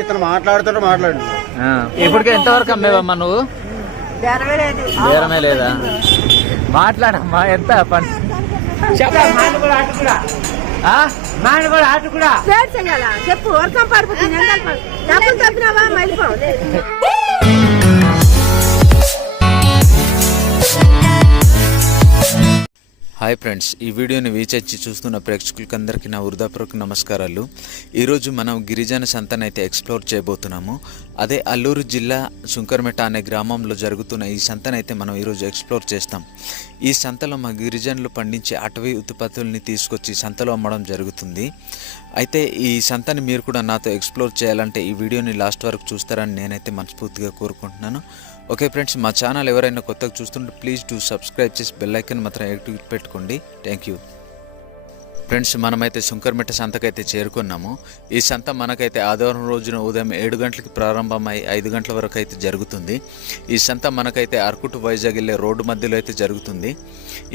ఇతను మాట్లాడుతుంటే మాట్లాడు. ఇప్పటికే ఎంతవరకు అమ్మేవమ్మా నువ్వు? బేరమే లేదా? మాట్లాడమ్మా ఎంత పని? చెప్పు. వర్షం పడిపోతుంది డబ్బులు తప్పినావా హాయ్ ఫ్రెండ్స్ ఈ వీడియోని వీచర్చి చూస్తున్న ప్రేక్షకులకందరికీ నా వృధాపూర్వక నమస్కారాలు. ఈరోజు మనం గిరిజన సంతను అయితే ఎక్స్ప్లోర్ చేయబోతున్నాము. అదే అల్లూరు జిల్లా శుంకర్మెట అనే గ్రామంలో జరుగుతున్న ఈ సంతనైతే మనం ఈరోజు ఎక్స్ప్లోర్ చేస్తాం. ఈ సంతలో మా గిరిజనులు పండించే అటవీ ఉత్పత్తుల్ని తీసుకొచ్చి సంతలో అమ్మడం జరుగుతుంది. అయితే ఈ సంతని మీరు కూడా నాతో ఎక్స్ప్లోర్ చేయాలంటే ఈ వీడియోని లాస్ట్ వరకు చూస్తారని నేనైతే మనస్ఫూర్తిగా కోరుకుంటున్నాను. ఓకే ఫ్రెండ్స్ మా ఛానల్ ఎవరైనా కొత్తగా చూస్తుంటే ప్లీజ్ డూ సబ్స్క్రైబ్ చేసి బెల్ ఐకన్ మాత్రం యాక్టివ్ పెట్టుకోండి. Thank you. ఫ్రెండ్స్ మనమైతే శంకర్మిట్ట సంతకైతే చేరుకున్నాము. ఈ సంత మనకైతే ఆదివారం రోజున ఉదయం ఏడు గంటలకి ప్రారంభమై ఐదు గంటల వరకు అయితే జరుగుతుంది. ఈ సంత మనకైతే అరకుటు వైజాగ్ వెళ్ళే రోడ్డు మధ్యలో అయితే జరుగుతుంది.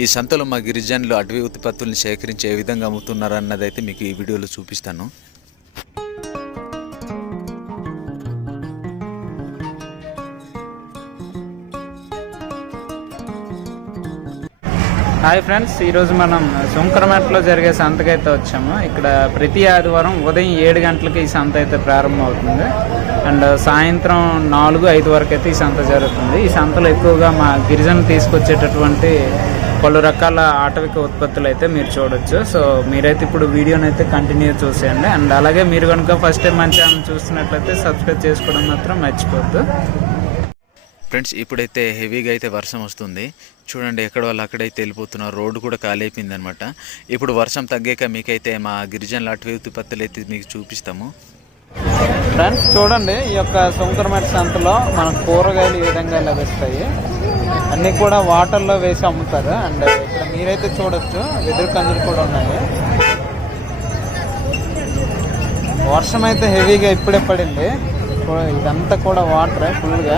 ఈ సంతలో మా గిరిజనులు అటవీ ఉత్పత్తుల్ని సేకరించి ఏ విధంగా అమ్ముతున్నారు మీకు ఈ వీడియోలో చూపిస్తాను. హాయ్ ఫ్రెండ్స్ ఈరోజు మనం శంకరమేటలో జరిగే సంతకైతే వచ్చాము. ఇక్కడ ప్రతి ఆదివారం ఉదయం ఏడు గంటలకి ఈ సంత అయితే ప్రారంభం అవుతుంది అండ్ సాయంత్రం నాలుగు ఐదు వరకు అయితే ఈ సంత జరుగుతుంది. ఈ సంతలో ఎక్కువగా మా గిరిజన తీసుకొచ్చేటటువంటి పలు రకాల ఆటవిక ఉత్పత్తులు అయితే మీరు చూడొచ్చు. సో మీరైతే ఇప్పుడు వీడియోని అయితే కంటిన్యూ చూసేయండి. అండ్ అలాగే మీరు కనుక ఫస్ట్ టైం మంచి ఛానల్ చూస్తున్నట్లయితే సబ్స్క్రైబ్ చేసుకోవడం మాత్రం మర్చిపోద్దు ఫ్రెండ్స్ ఇప్పుడైతే హెవీగా అయితే వర్షం వస్తుంది. చూడండి ఎక్కడ వాళ్ళు అక్కడైతే వెళ్ళిపోతున్నారు. రోడ్డు కూడా ఖాళీ అయిపోయింది అనమాట ఇప్పుడు వర్షం తగ్గాక మీకైతే మా గిరిజనుల అటువైపు ఉత్పత్తులు అయితే మీకు చూపిస్తాము. ఫ్రెండ్స్ చూడండి ఈ యొక్క శంకరమేట సంతలో మన కూరగాయలు ఈ విధంగా లభిస్తాయి. అన్ని కూడా వాటర్లో వేసి అమ్ముతారు. అండ్ ఇక్కడ మీరైతే చూడొచ్చు వెదురు కందులు కూడా ఉన్నాయి. వర్షం అయితే హెవీగా ఇప్పుడే పడింది. ఇదంతా కూడా వాటర్ ఫుల్గా.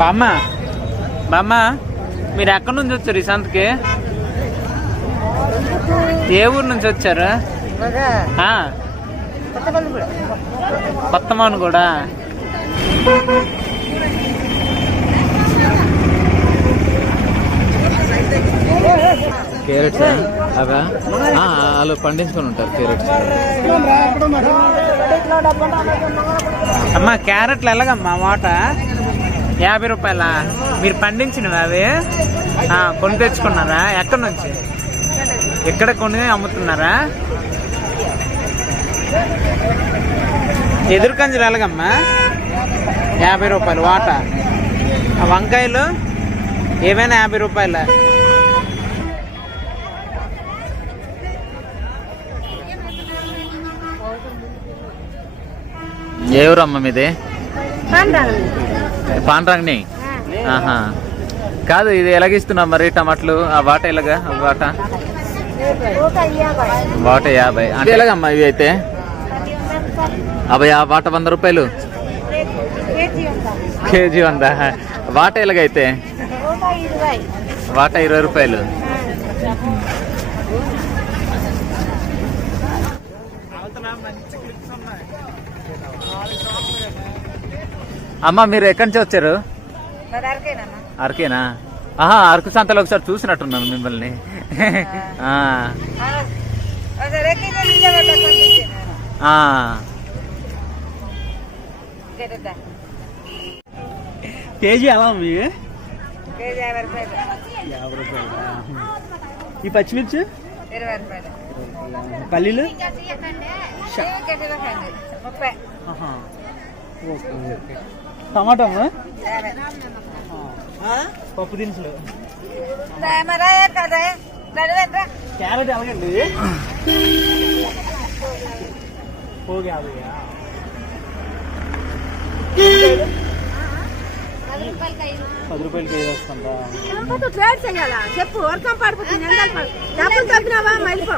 బామ్మ. బామ్మ మీరు ఎక్కడి నుంచి వచ్చారు ఈ సంతకి ఏ ఊరు నుంచి వచ్చారు? కొత్తమాను కూడా క్యారెట్స్ అవా? వాళ్ళు పండించుకొని ఉంటారు క్యారెట్స్. అమ్మ క్యారెట్లు ఎలాగమ్మా మాట యాభై రూపాయల? మీరు పండించినవి అవి? కొని తెచ్చుకున్నారా? ఎక్కడి నుంచి? ఎక్కడ కొని అమ్ముతున్నారా? ఎదురు కంజలు ఎలాగమ్మా? యాభై రూపాయలు వాట? వంకాయలు? ఏవైనా యాభై రూపాయల? ఏ ఊరమ్మ మీది? పాండ్రంగిని? ఆహా. కాదు ఇది ఎలాగిస్తున్నాం మరి టమాటాలు? ఆ బాట ఎలాగా? బాట బాట యాభై. అంటే ఎలాగమ్మా ఇవి అయితే? అబ్బాయి ఆ బాట వంద రూపాయలు. కేజీ వంద. బాట ఎలాగైతే? బాట ఇరవై. రూపాయలు. అమ్మ మీరు ఎక్కడి నుంచి వచ్చారు? అరకేనా ఆహా అరకు సంతలో ఒకసారి చూసినట్టున్నాను మిమ్మల్ని. కేజీ ఎలా ఉంది? యాభై రూపాయలు. ఈ పచ్చిమిర్చి? పల్లీలు? ముప్పై. టమాటా? పప్పు దినుసులు. క్యారెట్ ఎలాగండి? పోగి యాభైయా? పది రూపాయలకి కేజీ వస్తుందా? ట్రేడ్ చెప్పు వర్షం పడిపోతుంది డబ్బులు తప్పినావా మళ్ళీపో.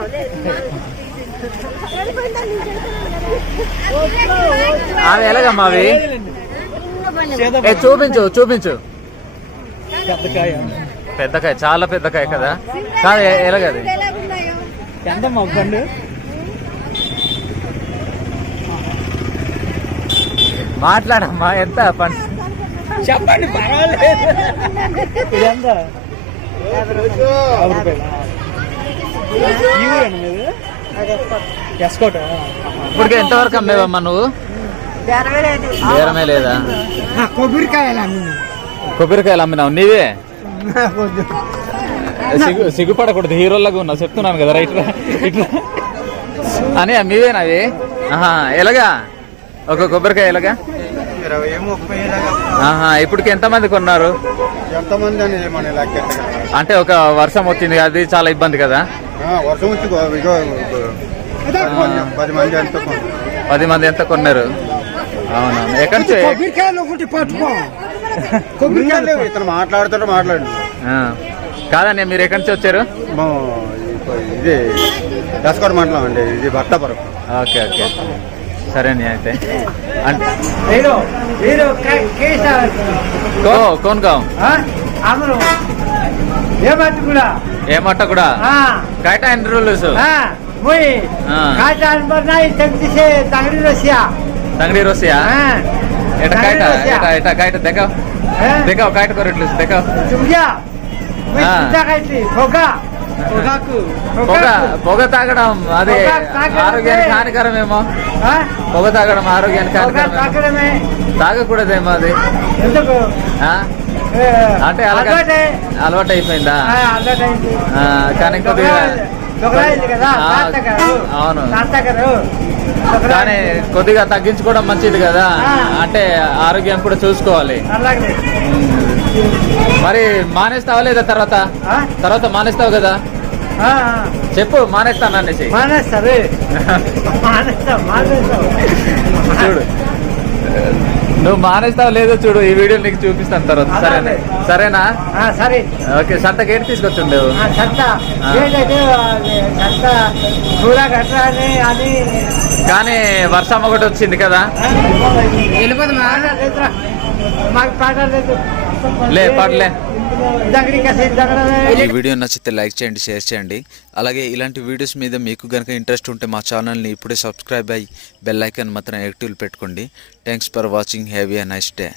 అవి ఎలాగమ్మా అవి? చూపించు చూపించు. పెద్దకాయ చాలా పెద్దకాయ కదా? కాదు ఎలాగది ఎంతమ్మా పండు మాట్లాడమ్మా ఎంత పండు చెప్పండి పర్వాలేదు? ఎస్కోట ఇప్పటికే ఎంతవరకు అమ్మేవమ్మా నువ్వు? బేరమే లేదా. కొబ్బరికాయలు కొబ్బరికాయలు అమ్మినావు నీవే? సిగ్గు సిగ్గుపడకూడదు హీరోలాగా ఉన్నావు చెప్తున్నాను కదా రైట్ ఇట్లా అని మీవేనా అవి ఆహా ఎలాగా? ఒక కొబ్బరికాయ ఎలాగా? ఆహా ఇప్పటికి ఎంతమంది కొన్నారు? అంటే ఒక వర్షం వచ్చింది అది చాలా ఇబ్బంది కదా? వర్షం వచ్చి. పది మంది ఎంత కొన్నారు? అవునవును. ఎక్కడి నుంచి? కొబ్బరికాయలు ఒకటి పట్టుకో. కొబ్బరికాయలు లేవు. ఇతను మాట్లాడుతుంటే మాట్లాడు. కాదండి మీరు ఎక్కడి నుంచి వచ్చారు? ఇది దసకోట మండలం అండి ఇది భర్తాపురం ఓకే ఓకే. సరేనే అయితే. అంటే వీరు వీరు కేసారు కో కోన్ గాం అందరూ ఏమంటే కూడా? ఏమట్ట కూడా? కైట ఎన్ని రోజులు పోయి ఆ. కాటా అనుకున్నాయి తెప్పిసే కైట ఎట ఎట కైట దేకావ్ దేకావ్ కైట కొరట్లు దేకావ్ చుమ్యా ఆ. పొగ. పొగ. పొగ తాగడం అది ఆరోగ్యానికి హానికరమేమో. పొగ తాగడం ఆరోగ్యానికి తాగడమే. తాగకూడదేమో అది. ఎందుకు? ఆ? ఏ, అంటే అలాగ అలవాటే. అలవాటు అయిపోయిందా ఆ, అలవాటైంది. ఆ, కానీ కొద్దిగా అవును. కానీ కొద్దిగా తగ్గించుకోవడం మంచిది కదా. అంటే ఆరోగ్యం కూడా చూసుకోవాలి. మరి మానేస్తావా లేదా తర్వాత? తర్వాత మానేస్తావు కదా? చెప్పు మానేస్తాను అనేసి. మానేస్తాం చూడు. నువ్వు మానేస్తావు లేదో చూడు ఈ వీడియో నీకు చూపిస్తాను తర్వాత. సరేనా? సరేనా? సరే. ఓకే సంత గేట్ తీసుకొచ్చుండేవు? ఆ, సంత ఆ. ఏంటంటే అది సంత చూడ గట్రా అని అని కానీ వర్షం ఒకటి వచ్చింది కదా? మాకు లే దగ్గర ఈ వీడియో నచ్చితే లైక్ చేయండి షేర్ చేయండి. అలాగే ఇలాంటి వీడియోస్ మీద మీకు కనుక ఇంట్రెస్ట్ ఉంటే మా ఛానల్ని ఇప్పుడే సబ్స్క్రైబ్ అయ్యి బెల్ ఐకాన్ మాత్రం యాక్టివ్ పెట్టుకోండి. Thanks for watching have a nice day